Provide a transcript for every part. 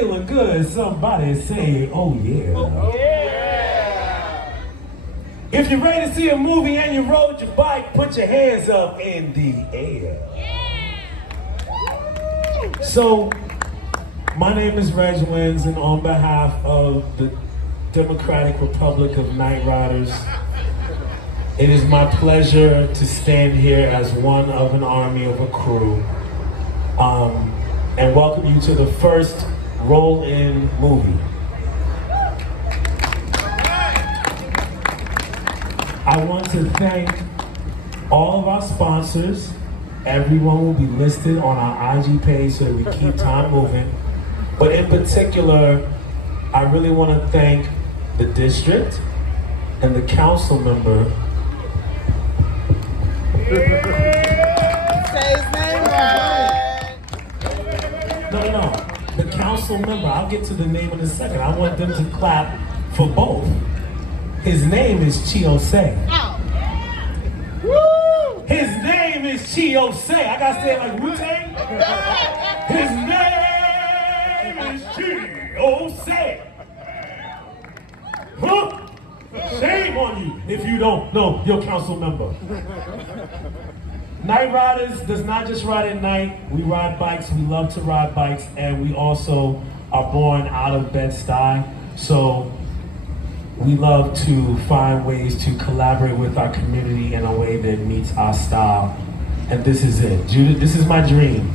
Feeling good, somebody say, oh yeah. Oh, yeah. If you're ready to see a movie and you rode your bike, put your hands up in the air. Yeah. So, my name is Reg Wins, and on behalf of the Democratic Republic of Night Riders, it is my pleasure to stand here as one of an army of a crew and welcome you to the first roll-in movie. I want to thank all of our sponsors. Everyone will be listed on our IG page so that we keep time moving. But in particular, I really want to thank the district and the council member. Say his name right. No. The council member, I'll get to the name in a second. I want them to clap for both. His name is Chiosei. Woo! His name is Chiosei. I gotta say it like Wu-Tang. His name is Chiosei. Huh? Shame on you if you don't know your council member. Night Riders does not just ride at night. We ride bikes, we love to ride bikes, and we also are born out of Bed-Stuy. So we love to find ways to collaborate with our community in a way that meets our style. And this is it. Judith, this is my dream.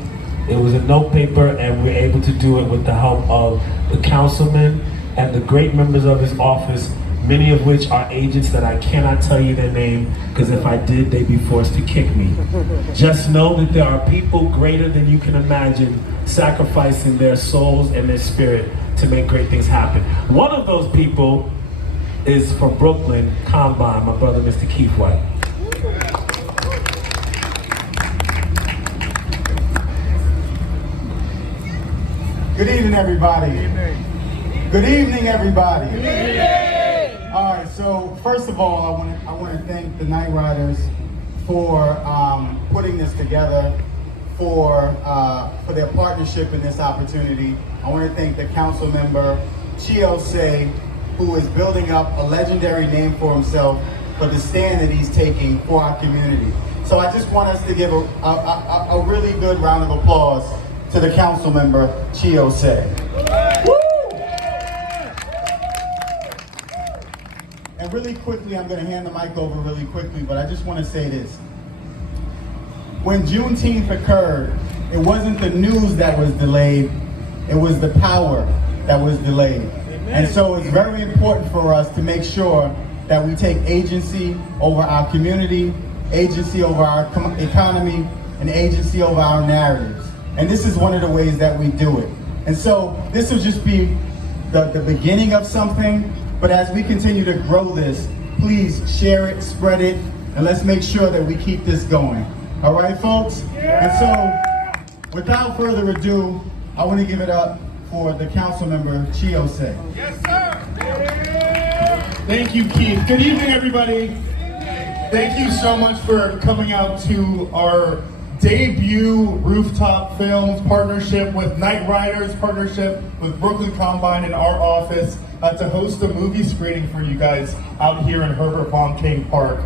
It was a note paper, and we're able to do it with the help of the councilman and the great members of his office, many of which are agents that I cannot tell you their name, because if I did, they'd be forced to kick me. Just know that there are people greater than you can imagine sacrificing their souls and their spirit to make great things happen. One of those people is from Brooklyn Combine, my brother, Mr. Keith White. Good evening, everybody. Good evening, everybody. Good evening. All right, so first of all, I want to thank the Night Riders for putting this together, for their partnership in this opportunity. I want to thank the council member, Chiosei, who is building up a legendary name for himself for the stand that he's taking for our community. So I just want us to give a really good round of applause to the council member, Chiosei. Woo! And really quickly, I'm going to hand the mic over really quickly, but I just want to say this. When Juneteenth occurred, it wasn't the news that was delayed, it was the power that was delayed. Amen. And so it's very important for us to make sure that we take agency over our community, agency over our economy, and agency over our narratives. And this is one of the ways that we do it. And so this will just be the beginning of something, but as we continue to grow this, please share it, spread it, and let's make sure that we keep this going. All right, folks? Yeah. And so, without further ado, I want to give it up for the council member, Chiosei. Yes, sir. Thank you, Keith. Good evening, everybody. Thank you so much for coming out to our debut Rooftop Films partnership with Night Riders, partnership with Brooklyn Combine in our office to host a movie screening for you guys out here in Herbert Von King Park.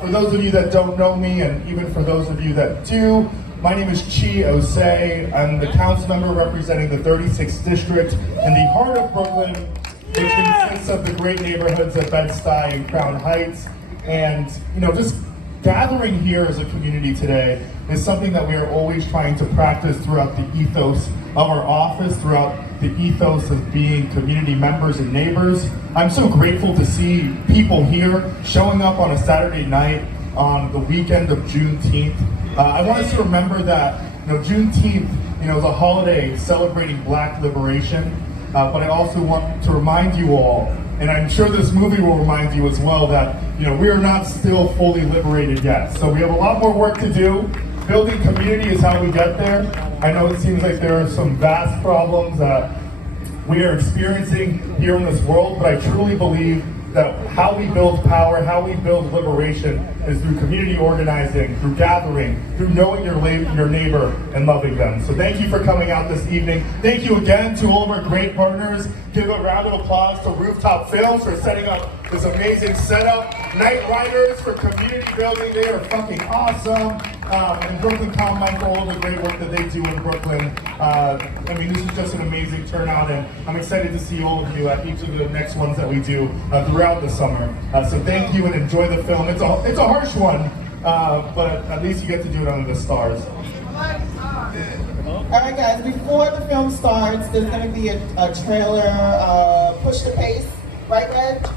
For those of you that don't know me, and even for those of you that do, my name is Chiosei. I'm the council member representing the 36th district in the heart of Brooklyn, which consists of the great neighborhoods of Bed-Stuy and Crown Heights. And just gathering here as a community today is something that we are always trying to practice throughout the ethos of our office, throughout the ethos of being community members and neighbors. I'm so grateful to see people here showing up on a Saturday night on the weekend of Juneteenth. I want us to remember that Juneteenth is a holiday celebrating Black liberation, but I also want to remind you all, and I'm sure this movie will remind you as well, that we are not still fully liberated yet. So we have a lot more work to do. Building community is how we get there. I know it seems like there are some vast problems that we are experiencing here in this world, but I truly believe that how we build power, how we build liberation is through community organizing, through gathering, through knowing your neighbor and loving them. So thank you for coming out this evening. Thank you again to all of our great partners. Give a round of applause to Rooftop Films for setting up this amazing setup. Night Riders for community building, they are fucking awesome. And Brooklyn Combine for all the great work that they do in Brooklyn. I mean, this is just an amazing turnout, and I'm excited to see all of you at each of the next ones that we do throughout the summer. So thank you and enjoy the film. It's a harsh one, but at least you get to do it under the stars. All right, guys, before the film starts, there's going to be a trailer, Push the Pace, right, Ed?